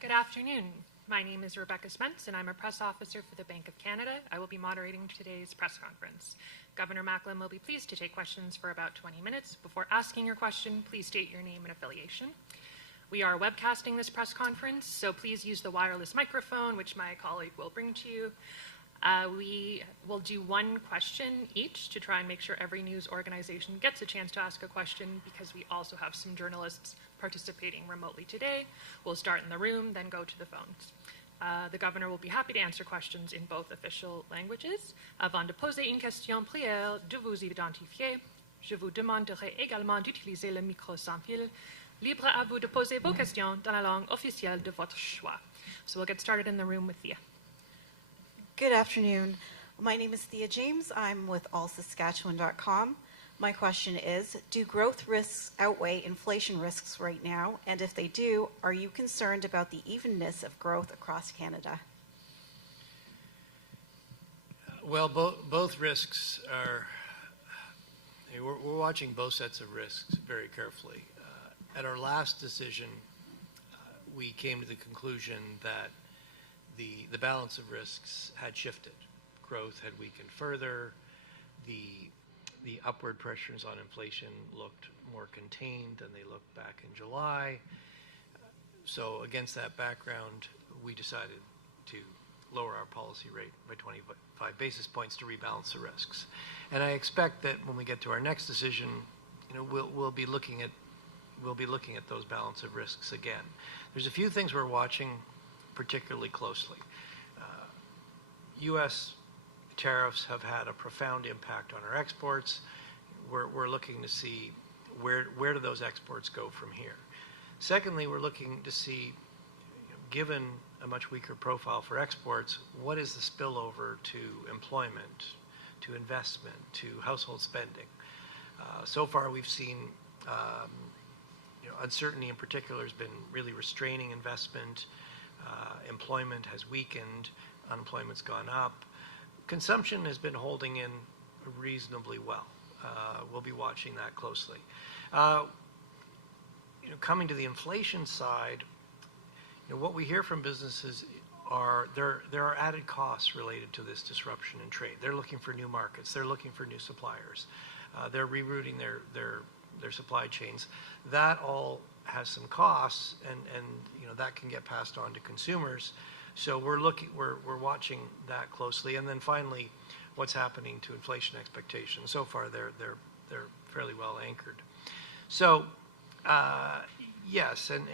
Good afternoon. My name is Rebecca Spence, and I'm a press officer for the Bank of Canada. I will be moderating today's press conference. Governor Macklem will be pleased to take questions for about 20 minutes. Before asking your question, please state your name and affiliation. We are webcasting this press conference, so please use the wireless microphone, which my colleague will bring to you. We will do one question each to try and make sure every news organization gets a chance to ask a question, because we also have some journalists participating remotely today. We'll start in the room, then go to the phones. The governor will be happy to answer questions in both official languages. Avant de poser une question, prière de vous identifier. Je vous demanderai également d'utiliser le micro sans fil. Libre à vous de poser vos questions dans la langue officielle de votre choix. So we'll get started in the room with Thea. Good afternoon. My name is Thea James. I'm with allsaskatchewan.com. My question is, do growth risks outweigh inflation risks right now? And if they do, are you concerned about the evenness of growth across Canada? Well, both risks are, we're watching both sets of risks very carefully. At our last decision, we came to the conclusion that the balance of risks had shifted. Growth had weakened further. The upward pressures on inflation looked more contained than they looked back in July. So against that background, we decided to lower our policy rate by 25 basis points to rebalance the risks. And I expect that when we get to our next decision, we'll be looking at those balance of risks again. There's a few things we're watching particularly closely. U.S. tariffs have had a profound impact on our exports. We're looking to see where do those exports go from here. Secondly, we're looking to see, given a much weaker profile for exports, what is the spillover to employment, to investment, to household spending. So far, we've seen uncertainty in particular has been really restraining investment. Employment has weakened. Unemployment's gone up. Consumption has been holding in reasonably well. We'll be watching that closely. Coming to the inflation side, what we hear from businesses are there are added costs related to this disruption in trade. They're looking for new markets. They're looking for new suppliers. They're rerouting their supply chains. That all has some costs, and that can get passed on to consumers. So we're watching that closely. And then finally, what's happening to inflation expectations. So far, they're fairly well anchored. So yes, and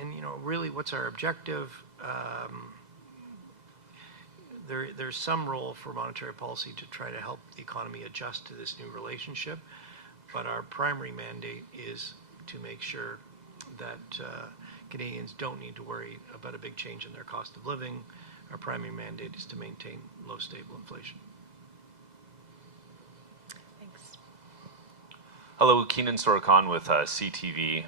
really, what's our objective? There's some role for monetary policy to try to help the economy adjust to this new relationship, but our primary mandate is to make sure that Canadians don't need to worry about a big change in their cost of living. Our primary mandate is to maintain low, stable inflation. Thanks. Hello, Keenan Sorokan with CTV.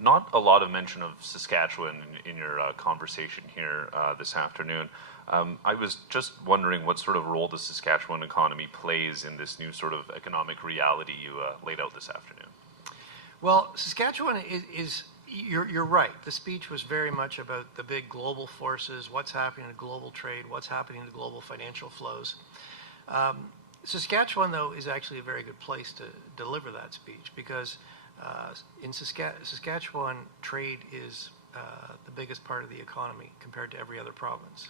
Not a lot of mention of Saskatchewan in your conversation here this afternoon. I was just wondering what sort of role the Saskatchewan economy plays in this new sort of economic reality you laid out this afternoon. Well, Saskatchewan is you're right. The speech was very much about the big global forces, what's happening in global trade, what's happening in global financial flows. Saskatchewan, though, is actually a very good place to deliver that speech, because in Saskatchewan, trade is the biggest part of the economy compared to every other province.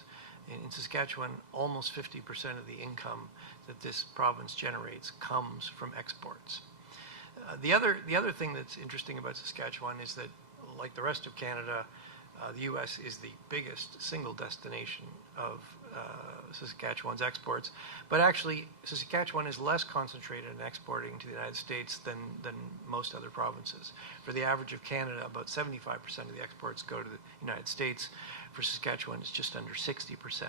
In Saskatchewan, almost 50% of the income that this province generates comes from exports. The other thing that's interesting about Saskatchewan is that, like the rest of Canada, the U.S. is the biggest single destination of Saskatchewan's exports. But actually, Saskatchewan is less concentrated in exporting to the United States than most other provinces. For the average of Canada, about 75% of the exports go to the United States. For Saskatchewan, it's just under 60%.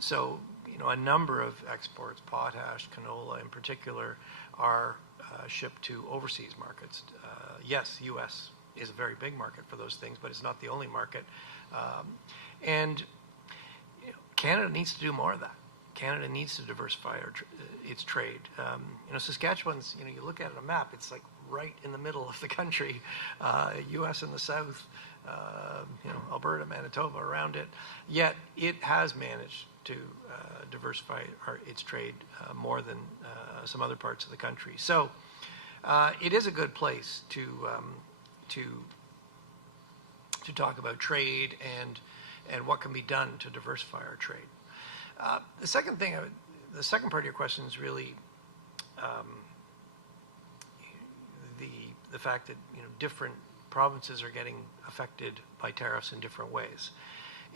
So, a number of exports, potash, canola in particular, are shipped to overseas markets. Yes, the U.S. is a very big market for those things, but it's not the only market. And Canada needs to do more of that. Canada needs to diversify its trade. Saskatchewan's, you look at it on a map, it's like right in the middle of the country. U.S. in the south, Alberta, Manitoba around it. Yet it has managed to diversify its trade more than some other parts of the country. So it is a good place to talk about trade and what can be done to diversify our trade. The second part of your question is really the fact that different provinces are getting affected by tariffs in different ways.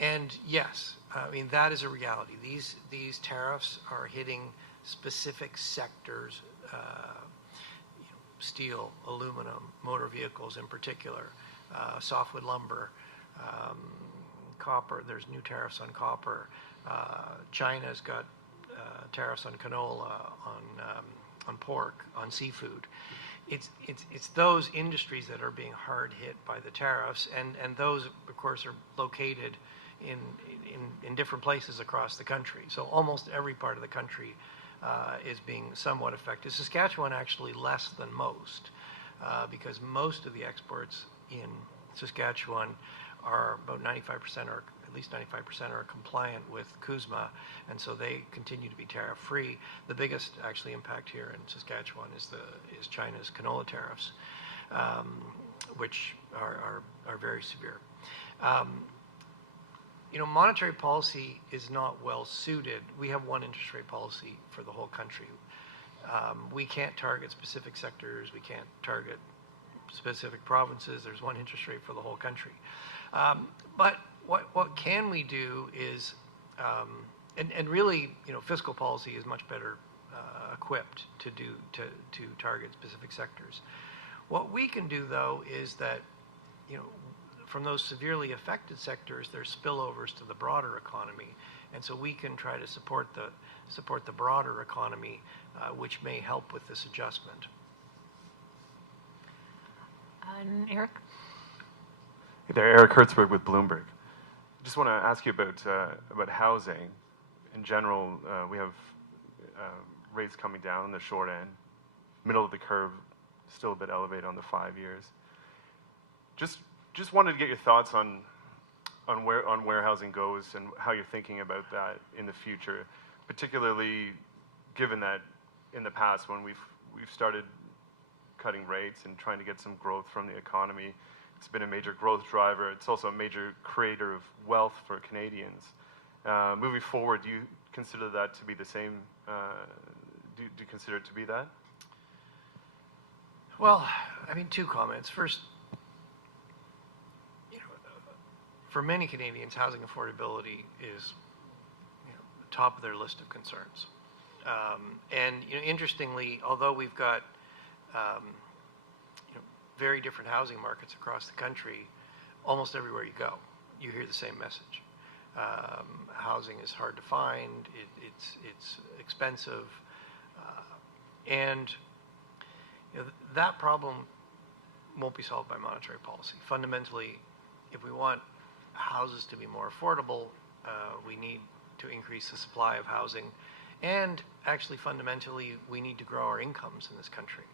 And yes, I mean, that is a reality. These tariffs are hitting specific sectors, steel, aluminum, motor vehicles in particular, softwood lumber, copper. There's new tariffs on copper. China's got tariffs on canola, on pork, on seafood. It's those industries that are being hard hit by the tariffs, and those, of course, are located in different places across the country. So almost every part of the country is being somewhat affected. Saskatchewan actually less than most, because most of the exports in Saskatchewan are about 95%, or at least 95%, are compliant with CUSMA, and so they continue to be tariff-free. The biggest actually impact here in Saskatchewan is China's canola tariffs, which are very severe. Monetary policy is not well suited. We have one interest rate policy for the whole country. We can't target specific sectors. We can't target specific provinces. There's one interest rate for the whole country. But what can we do is, and really, fiscal policy is much better equipped to target specific sectors. What we can do, though, is that, from those severely affected sectors, there's spillovers to the broader economy, and so we can try to support the broader economy, which may help with this adjustment. And Eric? Hey there, Eric Hertzberg with Bloomberg. Just want to ask you about housing. In general, we have rates coming down on the short end, middle of the curve, still a bit elevated on the 5 years. Just wanted to get your thoughts on where housing goes and how you're thinking about that in the future, particularly given that in the past when we've started cutting rates and trying to get some growth from the economy, it's been a major growth driver. It's also a major creator of wealth for Canadians. Moving forward, do you consider that to be the same? Do you consider it to be that? Well, I mean, two comments. First, for many Canadians, housing affordability is the top of their list of concerns. And interestingly, although we've got very different housing markets across the country, almost everywhere you go, you hear the same message. Housing is hard to find. It's expensive, and that problem won't be solved by monetary policy. Fundamentally, if we want houses to be more affordable, we need to increase the supply of housing, and actually fundamentally we need to grow our incomes in this country.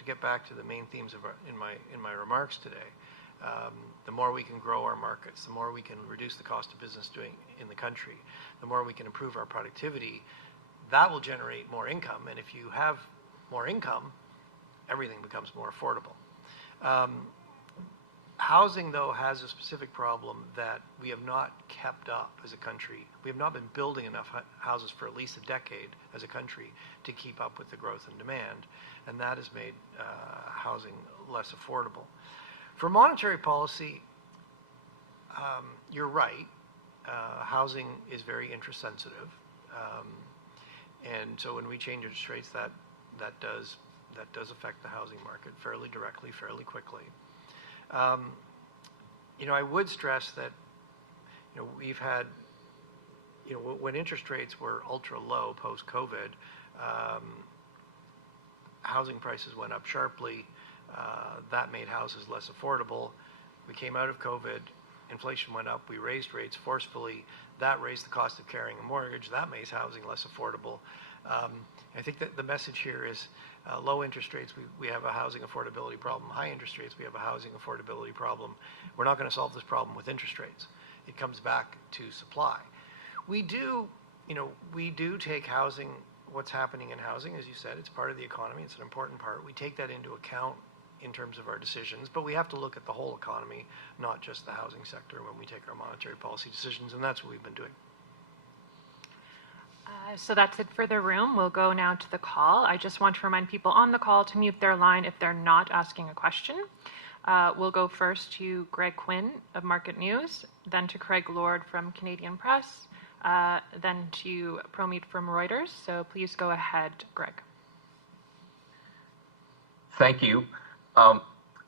To get back to the main themes in my remarks today, the more we can grow our markets, the more we can reduce the cost of business doing in the country, the more we can improve our productivity, that will generate more income, and if you have more income, everything becomes more affordable. Housing, though, has a specific problem that we have not kept up as a country. We have not been building enough houses for at least a decade as a country to keep up with the growth in demand, and that has made housing less affordable. For monetary policy, you're right. Housing is very interest sensitive, and so when we change interest rates, that does affect the housing market fairly directly, fairly quickly. I would stress that we've had when interest rates were ultra low post-COVID, housing prices went up sharply. That made houses less affordable. We came out of COVID, inflation went up. We raised rates forcefully. That raised the cost of carrying a mortgage. That made housing less affordable. I think that the message here is low interest rates, we have a housing affordability problem. High interest rates, we have a housing affordability problem. We're not going to solve this problem with interest rates. It comes back to supply. We do take housing, what's happening in housing, as you said, it's part of the economy. It's an important part. We take that into account in terms of our decisions, but we have to look at the whole economy, not just the housing sector when we take our monetary policy decisions, and that's what we've been doing. So that's it for the room. We'll go now to the call. I just want to remind people on the call to mute their line if they're not asking a question. We'll go first to Greg Quinn of Market News, then to Craig Lord from Canadian Press, then to Promit from Reuters. So please go ahead, Greg. Thank you.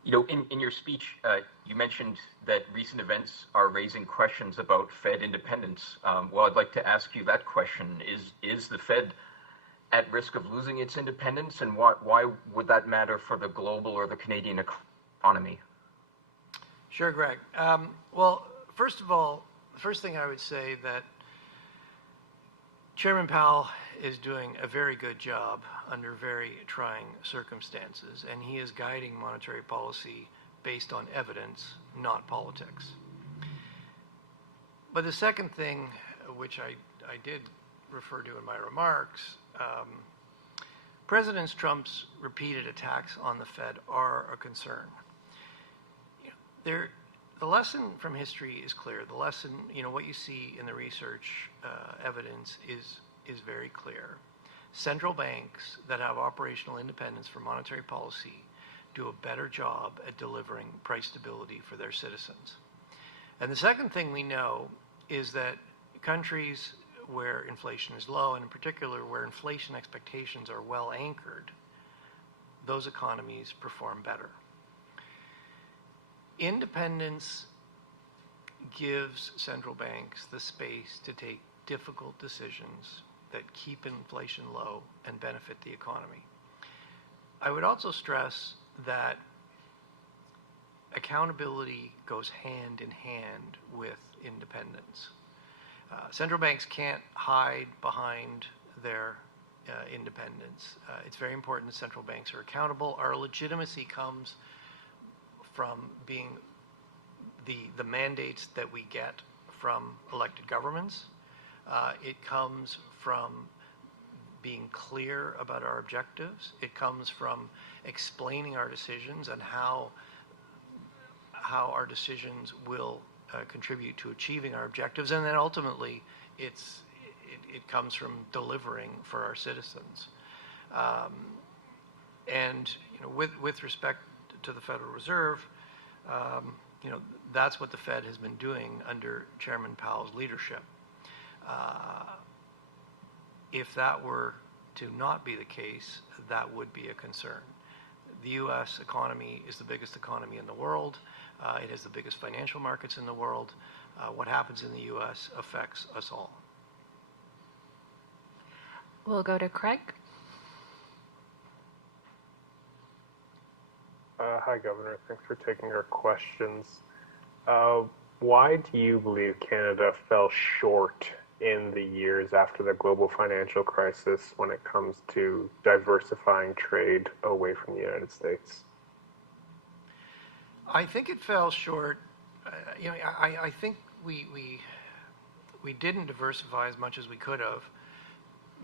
In your speech, you mentioned that recent events are raising questions about Fed independence. Well, I'd like to ask you that question. Is the Fed at risk of losing its independence, and why would that matter for the global or the Canadian economy? Sure, Greg. Well, first of all, the first thing I would say that Chairman Powell is doing a very good job under very trying circumstances, and he is guiding monetary policy based on evidence, not politics. But the second thing, which I did refer to in my remarks, President Trump's repeated attacks on the Fed are a concern. The lesson from history is clear. The lesson, what you see in the research evidence is very clear. Central banks that have operational independence for monetary policy do a better job at delivering price stability for their citizens. And the second thing we know is that countries where inflation is low, and in particular where inflation expectations are well anchored, those economies perform better. Independence gives central banks the space to take difficult decisions that keep inflation low and benefit the economy. I would also stress that accountability goes hand in hand with independence. Central banks can't hide behind their independence. It's very important that central banks are accountable. Our legitimacy comes from being the mandates that we get from elected governments. It comes from being clear about our objectives. It comes from explaining our decisions and how our decisions will contribute to achieving our objectives. And then ultimately, it comes from delivering for our citizens. With respect to the Federal Reserve, that's what the Fed has been doing under Chairman Powell's leadership. If that were to not be the case, that would be a concern. The U.S. economy is the biggest economy in the world. It has the biggest financial markets in the world. What happens in the U.S. affects us all. We'll go to Craig. Hi, Governor. Thanks for taking our questions. Why do you believe Canada fell short in the years after the global financial crisis when it comes to diversifying trade away from the United States? I think it fell short. I think we didn't diversify as much as we could have,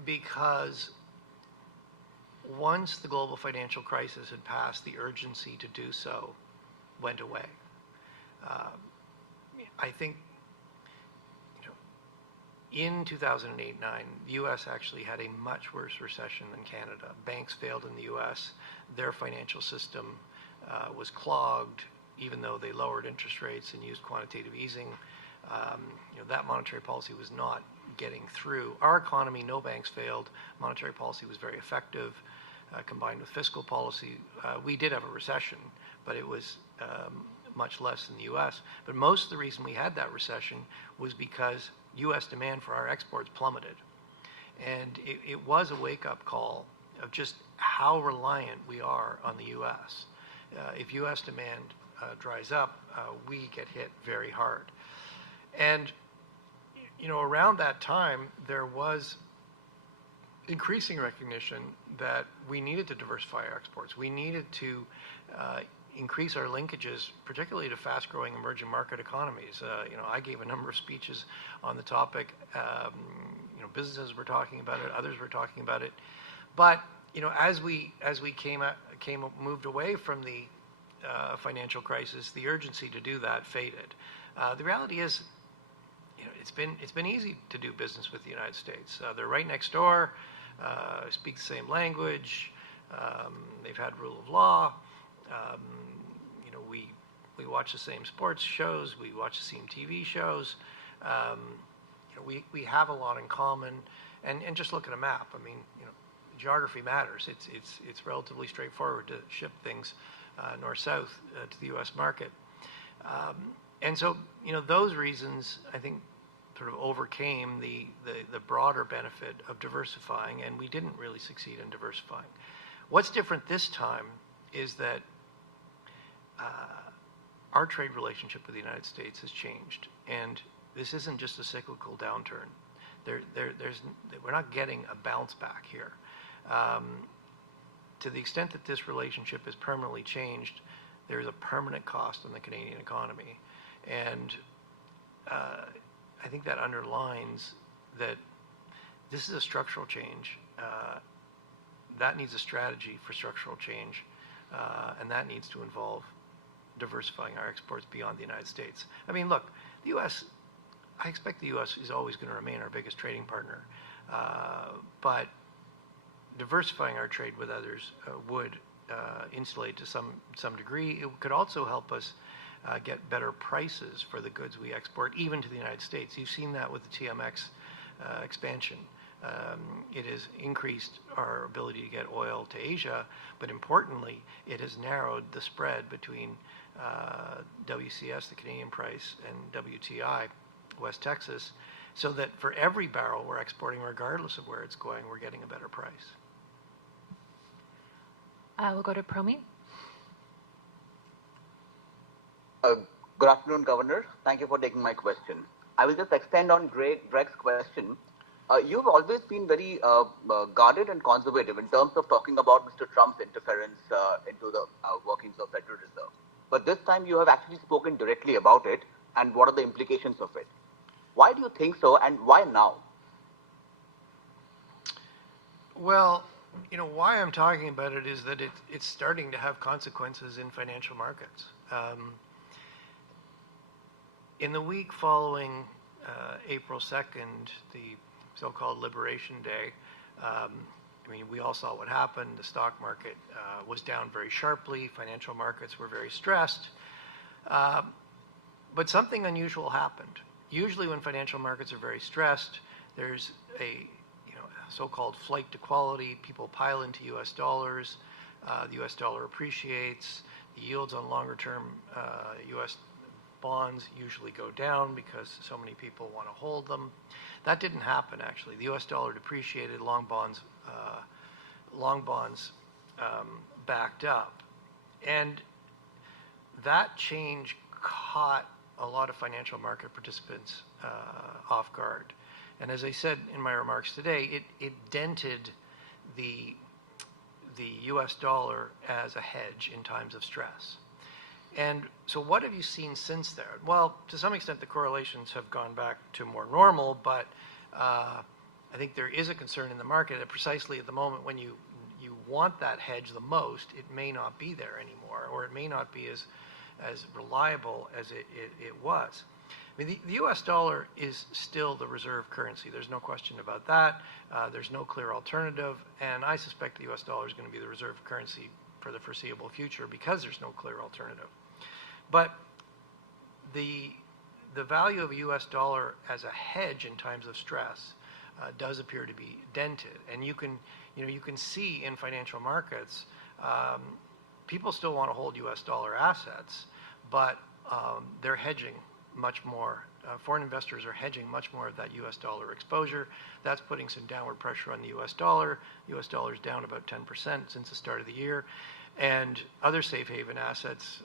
because once the global financial crisis had passed, the urgency to do so went away. I think in 2008-9, the U.S. actually had a much worse recession than Canada. Banks failed in the U.S. Their financial system was clogged, even though they lowered interest rates and used quantitative easing. That monetary policy was not getting through. Our economy, no banks failed. Monetary policy was very effective, combined with fiscal policy. We did have a recession, but it was much less than the U.S. But most of the reason we had that recession was because U.S. demand for our exports plummeted. And it was a wake-up call of just how reliant we are on the U.S. If U.S. demand dries up, we get hit very hard. And, around that time, there was increasing recognition that we needed to diversify our exports. We needed to increase our linkages, particularly to fast-growing emerging market economies. I gave a number of speeches on the topic. Businesses were talking about it, others were talking about it. But as we moved away from the financial crisis, the urgency to do that faded. The reality is, it's been easy to do business with the United States. They're right next door, speak the same language. They've had rule of law. We watch the same sports shows. We watch the same TV shows. We have a lot in common. And just look at a map. I mean, geography matters. It's relatively straightforward to ship things north-south to the U.S. market. And so, those reasons, I think, sort of overcame the broader benefit of diversifying, and we didn't really succeed in diversifying. What's different this time is that our trade relationship with the United States has changed, and this isn't just a cyclical downturn. We're not getting a bounce back here. To the extent that this relationship is permanently changed, there's a permanent cost on the Canadian economy. And I think that underlines that this is a structural change. That needs a strategy for structural change, and that needs to involve diversifying our exports beyond the United States. I mean, look, the U.S., I expect the U.S. is always going to remain our biggest trading partner, but diversifying our trade with others would insulate to some degree. It could also help us get better prices for the goods we export, even to the United States. You've seen that with the TMX expansion. It has increased our ability to get oil to Asia, but importantly, it has narrowed the spread between WCS, the Canadian price, and WTI, West Texas, so that for every barrel we're exporting, regardless of where it's going, we're getting a better price. We'll go to Promi. Good afternoon, Governor. Thank you for taking my question. I will just extend on Greg's question. You've always been very guarded and conservative in terms of talking about Mr. Trump's interference into the workings of Federal Reserve. But this time you have actually spoken directly about it and what are the implications of it. Why do you think so, and why now? Well, why I'm talking about it is that it's starting to have consequences in financial markets. In the week following April 2nd, the so-called Liberation Day, we all saw what happened. The stock market was down very sharply. Financial markets were very stressed. But something unusual happened. Usually when financial markets are very stressed, there's a so-called flight to quality. People pile into U.S. dollars. The U.S. dollar appreciates. The yields on longer-term U.S. bonds usually go down because so many people want to hold them. That didn't happen, actually. The U.S. dollar depreciated. Long bonds backed up. And that change caught a lot of financial market participants off guard. And as I said in my remarks today, it dented the U.S. dollar as a hedge in times of stress. And so what have you seen since there? Well, to some extent, the correlations have gone back to more normal, but I think there is a concern in the market that precisely at the moment when you want that hedge the most, it may not be there anymore, or it may not be as reliable as it was. I mean, the U.S. dollar is still the reserve currency. There's no question about that. There's no clear alternative, and I suspect the U.S. dollar is going to be the reserve currency for the foreseeable future because there's no clear alternative. But the value of a U.S. dollar as a hedge in times of stress does appear to be dented, and you can see in financial markets people still want to hold U.S. dollar assets, but they're hedging much more. Foreign investors are hedging much more of that U.S. dollar exposure. That's putting some downward pressure on the U.S. dollar. U.S. dollar is down about 10% since the start of the year. And other safe haven assets,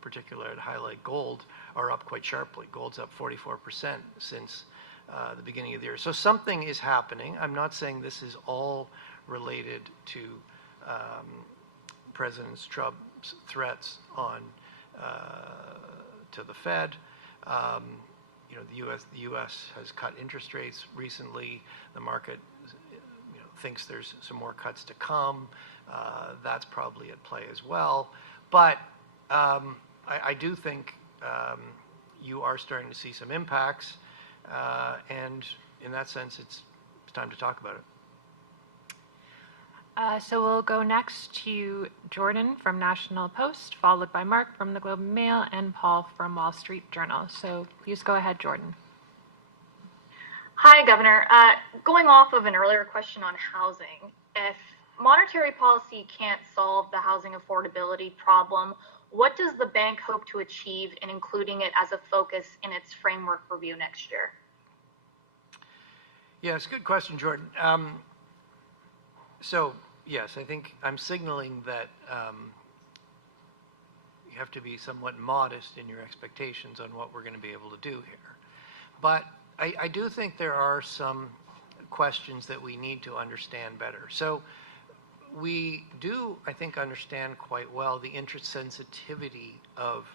particularly I'd highlight gold, are up quite sharply. Gold's up 44% since the beginning of the year. So something is happening. I'm not saying this is all related to President Trump's threats on to the Fed. The U.S. has cut interest rates recently. The market, thinks there's some more cuts to come. That's probably at play as well. But I do think you are starting to see some impacts, and in that sense, it's time to talk about it. So we'll go next to Jordan from National Post, followed by Mark from the Globe and Mail, and Paul from Wall Street Journal. So please go ahead, Jordan. Hi, Governor. Going off of an earlier question on housing, if monetary policy can't solve the housing affordability problem, what does the bank hope to achieve in including it as a focus in its framework review next year? Yeah, it's a good question, Jordan. So, yes, I think I'm signaling that you have to be somewhat modest in your expectations on what we're going to be able to do here. But I do think there are some questions that we need to understand better. So we do, I think, understand quite well the interest sensitivity of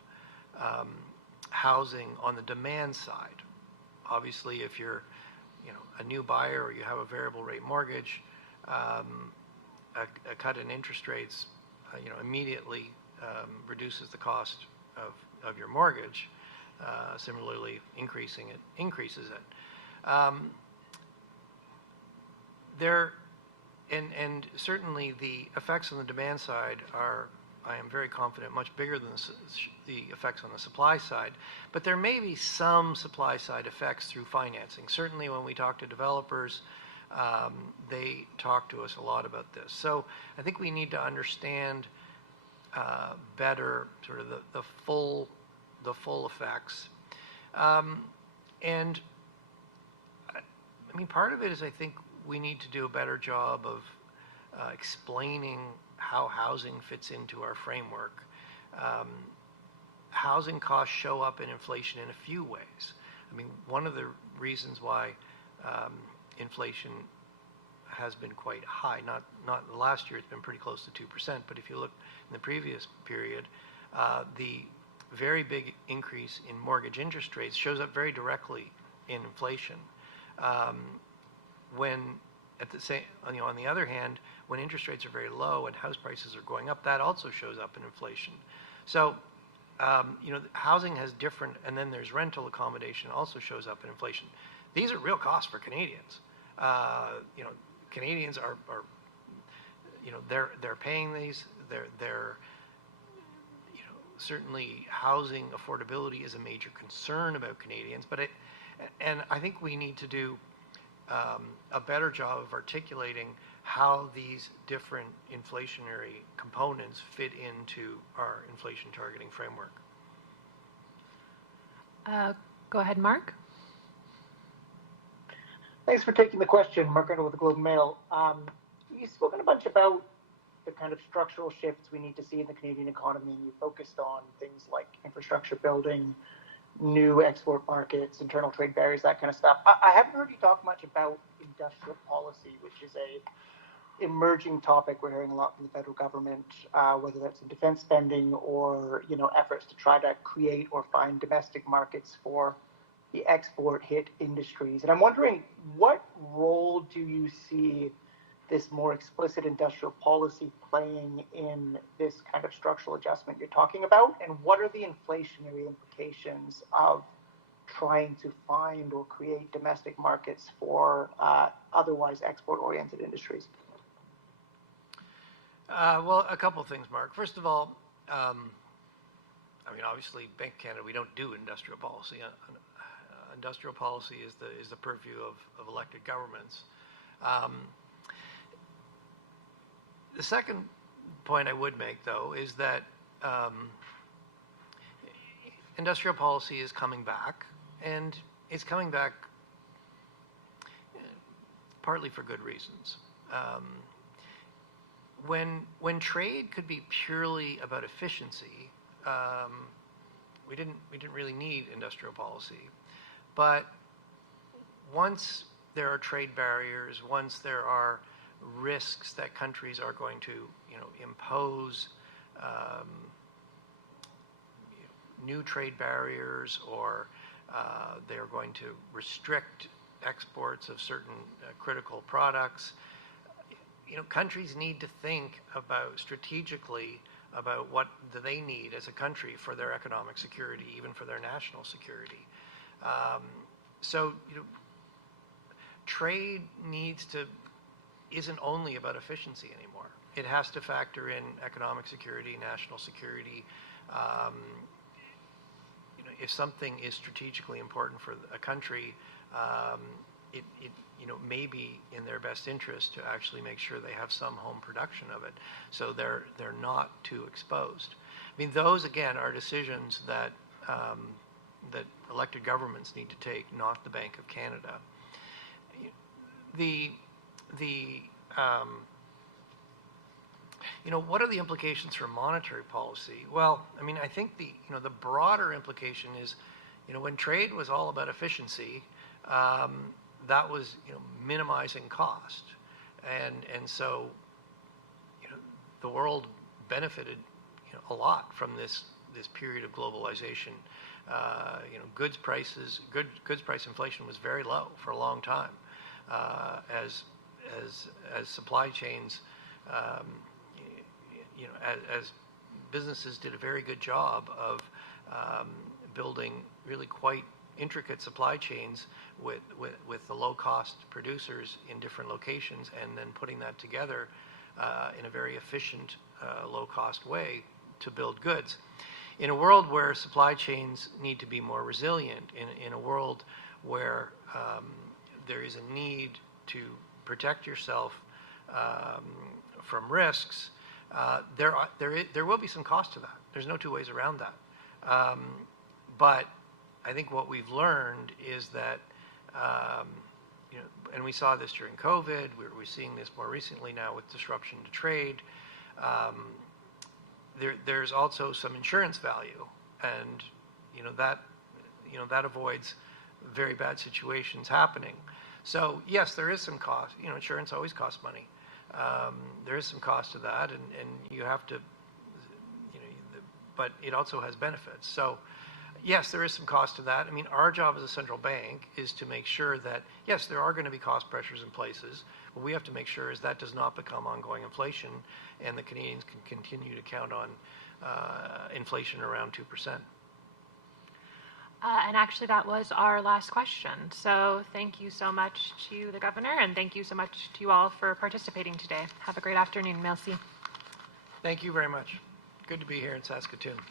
housing on the demand side. Obviously, if you're a new buyer or you have a variable rate mortgage, a cut in interest rates, immediately reduces the cost of your mortgage. Similarly, increasing it increases it. And certainly the effects on the demand side are, I am very confident, much bigger than the effects on the supply side. But there may be some supply side effects through financing. Certainly when we talk to developers, they talk to us a lot about this. So I think we need to understand better sort of the full effects. And I mean, part of it is I think we need to do a better job of explaining how housing fits into our framework. Housing costs show up in inflation in a few ways. I mean, one of the reasons why inflation has been quite high, not last year, it's been pretty close to 2%, but if you look in the previous period, the very big increase in mortgage interest rates shows up very directly in inflation. When at the same, on the other hand, when interest rates are very low and house prices are going up, that also shows up in inflation. So, housing has different, and then there's rental accommodation also shows up in inflation. These are real costs for Canadians. Canadians are they're paying these. They're certainly housing affordability is a major concern about Canadians, and I think we need to do a better job of articulating how these different inflationary components fit into our inflation targeting framework. Go ahead, Mark. Thanks for taking the question, Mark Arnold with the Globe and Mail. You've spoken a bunch about the kind of structural shifts we need to see in the Canadian economy, and you focused on things like infrastructure building, new export markets, internal trade barriers, that kind of stuff. I haven't heard you talk much about industrial policy, which is a emerging topic we're hearing a lot from the federal government, whether that's in defense spending or efforts to try to create or find domestic markets for the export hit industries. And I'm wondering, what role do you see this more explicit industrial policy playing in this kind of structural adjustment you're talking about? And what are the inflationary implications of trying to find or create domestic markets for otherwise export-oriented industries? Well, a couple of things, Mark. First of all, obviously, Bank of Canada, we don't do industrial policy. Industrial policy is the purview of elected governments. The second point I would make, though, is that industrial policy is coming back, and it's coming back partly for good reasons. When trade could be purely about efficiency, we didn't really need industrial policy. But once there are trade barriers, once there are risks that countries are going to, impose new trade barriers, or they're going to restrict exports of certain critical products, countries need to think about strategically about what do they need as a country for their economic security, even for their national security. So trade isn't only about efficiency anymore. It has to factor in economic security, national security. If something is strategically important for a country, it may be in their best interest to actually make sure they have some home production of it, so they're not too exposed. I mean, those again are decisions that that elected governments need to take, not the Bank of Canada. What are the implications for monetary policy? Well, I mean, I think the broader implication is, when trade was all about efficiency, that was minimizing cost, and so the world benefited a lot from this period of globalization. Goods price inflation was very low for a long time, as supply chains, as businesses did a very good job of building really quite intricate supply chains with the low-cost producers in different locations, and then putting that together in a very efficient, low-cost way to build goods. In a world where supply chains need to be more resilient, in a world where there is a need to protect yourself from risks, there will be some cost to that. There's no two ways around that. But I think what we've learned is that, and we saw this during COVID, we're seeing this more recently now with disruption to trade, there's also some insurance value, and that avoids very bad situations happening. So yes, there is some cost. Insurance always costs money. There is some cost to that, and you have to, but it also has benefits. So yes, there is some cost to that. I mean, our job as a central bank is to make sure that, yes, there are going to be cost pressures in places. What we have to make sure is that does not become ongoing inflation, and the Canadians can continue to count on inflation around 2%. And actually, that was our last question. So thank you so much to the Governor, and thank you so much to you all for participating today. Have a great afternoon. Merci. Thank you very much. Good to be here in Saskatoon.